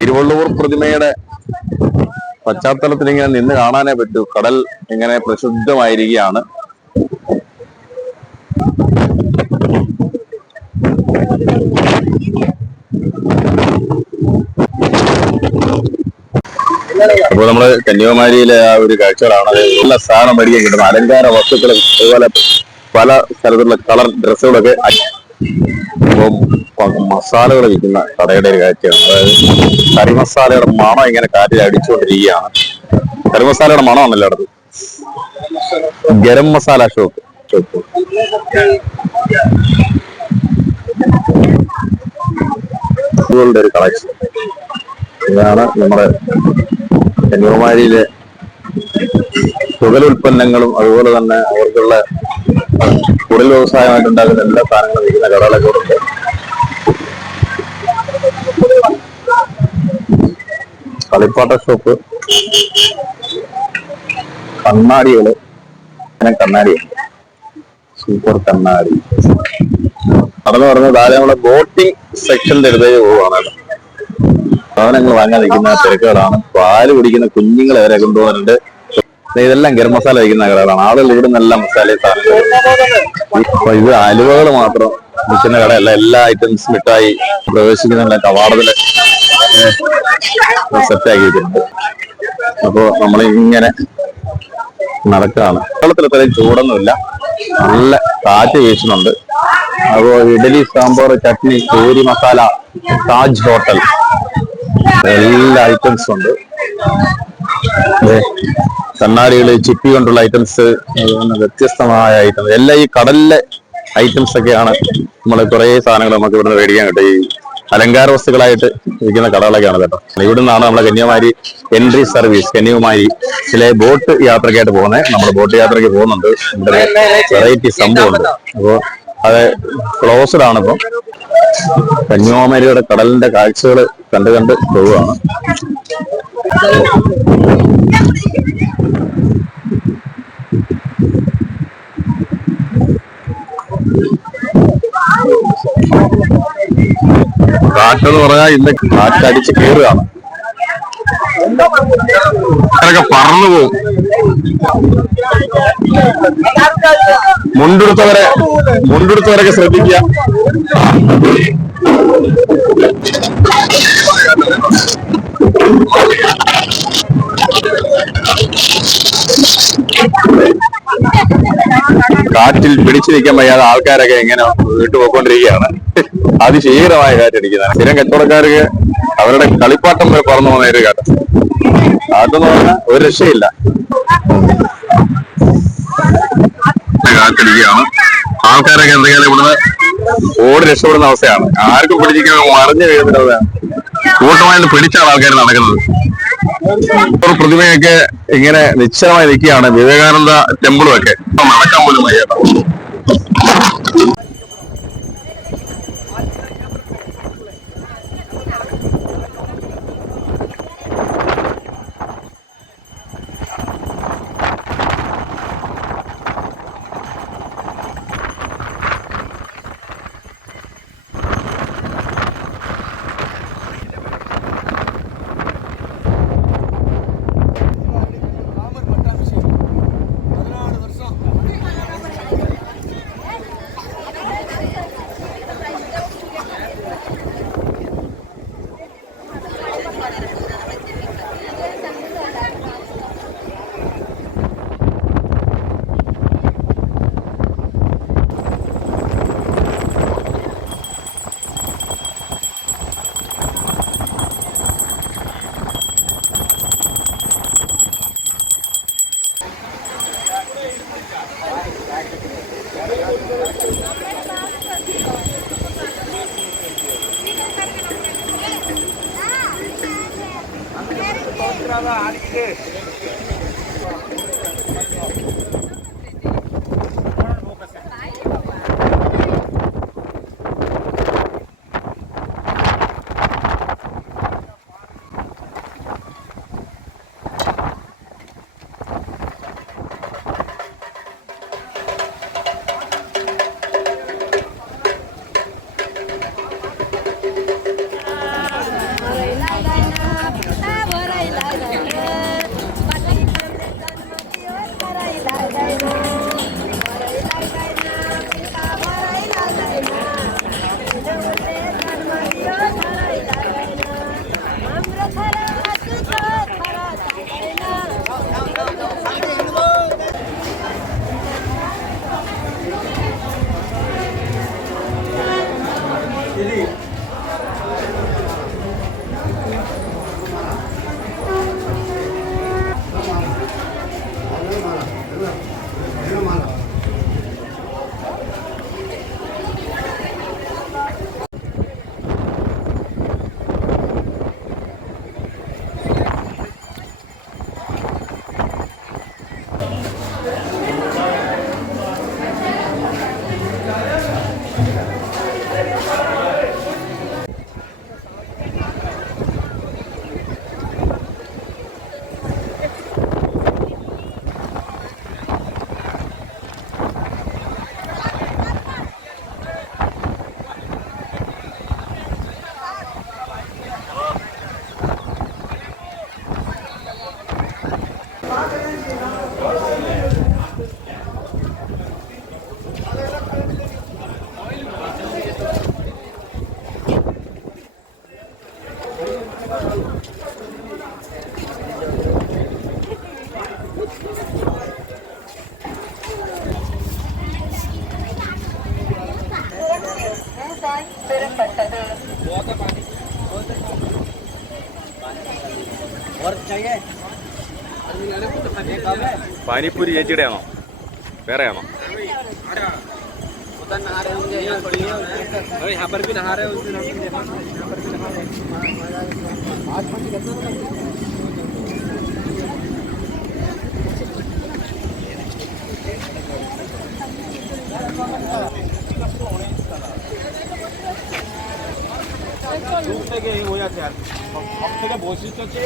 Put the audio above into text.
തിരുവള്ളൂർ പ്രതിമയുടെ പശ്ചാത്തലത്തിൽ ഇങ്ങനെ നിന്ന് കാണാനേ പറ്റൂ. കടൽ ഇങ്ങനെ പ്രക്ഷുബ്ധമായിരിക്കുകയാണ്. അപ്പോൾ നമ്മള് കന്യാകുമാരിയിലെ ആ ഒരു കാഴ്ചകളാണ്. നല്ല സാധനം മേടിക്കാൻ കിട്ടുന്ന അലങ്കാര വസ്തുക്കളും അതുപോലെ പല തരത്തിലുള്ള കളർ ഡ്രസ്സുകളൊക്കെ മസാലകൾ വിൽക്കുന്ന കടയുടെ ഒരു കാഴ്ചയാണ്. അതായത് കറി മസാലയുടെ മണം ഇങ്ങനെ കാറ്റിൽ അടിച്ചുകൊണ്ടിരിക്കുകയാണ്. കറി മസാലയുടെ മണമാണല്ലോ അടുത്ത്. ഗരം മസാല ഷോപ്പ് ഒരു കളക്ഷൻ. ഇതാണ് നമ്മുടെ കന്യാകുമാരിയിലെ തുകലുൽപ്പന്നങ്ങളും അതുപോലെ തന്നെ അവർക്കുള്ള കുടിൽ വ്യവസായമായിട്ടുണ്ടാകുന്ന എല്ലാ സാധനങ്ങളും വിൽക്കുന്ന കടകളൊക്കെ ഉണ്ട്. കളിപ്പാട്ട ഷോപ്പ്, കണ്ണാടികള്, കണ്ണാടിയാണ് സൂപ്പർ കണ്ണാടി. അതെന്ന് പറഞ്ഞാൽ താഴെ നമ്മളെ ബോട്ടിംഗ് സെക്ഷന്റെ അടുത്തേക്ക് പോവുകയാണ്. സാധനങ്ങൾ വാങ്ങാൻ നിൽക്കുന്ന തിരക്കുകളാണ്. പാല് കുടിക്കുന്ന കുഞ്ഞുങ്ങളെ വരെ കൊണ്ടുപോകാനുണ്ട്. ഇതെല്ലാം ഗരം മസാല വയ്ക്കുന്ന കടകളാണ്. ആളുകൾ ഇവിടെ നിന്നെല്ലാം മസാല സാധനങ്ങൾ. ഇത് അലുവകൾ മാത്രം വിൽക്കുന്ന കടയല്ല, എല്ലാ ഐറ്റംസ് മിഠായി പ്രവേശിക്കുന്ന കവാടത്തില് സെറ്റാക്കി വെച്ചിട്ടുണ്ട്. അപ്പോ നമ്മളിങ്ങനെ നടക്കുകയാണ്. കേരളത്തിൽ ഇത്രയും ചൂടൊന്നുമില്ല, നല്ല കാറ്റ് വീശുന്നുണ്ട്. അപ്പോ ഇഡലി, സാമ്പാർ, ചട്നി, പൂരി മസാല, താജ് ഹോട്ടൽ എല്ലാ ഐറ്റംസും ഉണ്ട്. കണ്ണാടികള്, ചിപ്പി കൊണ്ടുള്ള ഐറ്റംസ്, വ്യത്യസ്തമായ ഐറ്റംസ് എല്ലാം ഈ കടലിലെ ഐറ്റംസ് ഒക്കെയാണ്. നമ്മൾ കുറെ സാധനങ്ങൾ നമുക്ക് ഇവിടുന്ന് മേടിക്കാൻ കിട്ടും. ഈ അലങ്കാര വസ്തുക്കളായിട്ട് ഇരിക്കുന്ന കടകളൊക്കെയാണ് കേട്ടോ. ഇവിടെ നിന്നാണ് നമ്മളെ കന്യാകുമാരി എൻട്രി സർവീസ്. കന്യാകുമാരിയിലെ ബോട്ട് യാത്രയ്ക്കായിട്ട് പോകുന്നത്. നമ്മൾ ബോട്ട് യാത്രയ്ക്ക് പോകുന്നുണ്ട്. ഇവിടെ വെറൈറ്റി സംഭവമുണ്ട്. അപ്പോൾ അത് ക്ലോസ്ഡ് ആണ്. ഇപ്പം കന്യാകുമാരിയുടെ കടലിന്റെ കാഴ്ചകൾ കണ്ട് കണ്ട് പോവുകയാണ്. കാറ്റെന്ന് പറഞ്ഞാൽ ഇന്ന് കാറ്റടിച്ച് കയറുകയാണ്. അതൊക്കെ പറന്നു പോവും. മുണ്ടെടുത്തവരൊക്കെ ശ്രദ്ധിക്കുക. കാറ്റിൽ പിടിച്ചു നിൽക്കാൻ വയ്യാതെ ആൾക്കാരൊക്കെ ഇങ്ങനെ വിട്ടുപോയിക്കൊണ്ടിരിക്കുകയാണ്. അതിശീഘ്രമായ കാറ്റടിക്കുന്നതാണ്. സ്ഥിരം കച്ചവടക്കാർക്ക് അവരുടെ കളിപ്പാട്ടം പറന്നു പോകുന്ന ഒരു കാറ്റ്. അതെന്ന് പറഞ്ഞാൽ ഒരു രക്ഷയില്ല. കാറ്റടിക്കുകയാണ്. ആൾക്കാരൊക്കെ എന്തെങ്കിലും ഇവിടുന്ന് ഓടി രക്ഷപ്പെടുന്ന അവസ്ഥയാണ്. ആർക്കും പിടിച്ചിരിക്കാൻ മറിഞ്ഞു വീഴുന്നത്. കൂട്ടമായിട്ട് പിടിച്ചാണ് ആൾക്കാർ നടക്കുന്നത്. ഒരു പ്രതിമയൊക്കെ ഇങ്ങനെ നിശ്ചലമായി നിൽക്കുകയാണ്. വിവേകാനന്ദ ടെമ്പിളും ഒക്കെ നടക്കാൻ പോലും വയ്യ. പാനിപ്പൂരി ചേച്ചിയുടെ ആണോ വേറെ ആണോ? नहा रहे होंगे यहाँ पर भी नहा रहे हो जाते यार থেকে বৈশিষ্ট্য হচ্ছে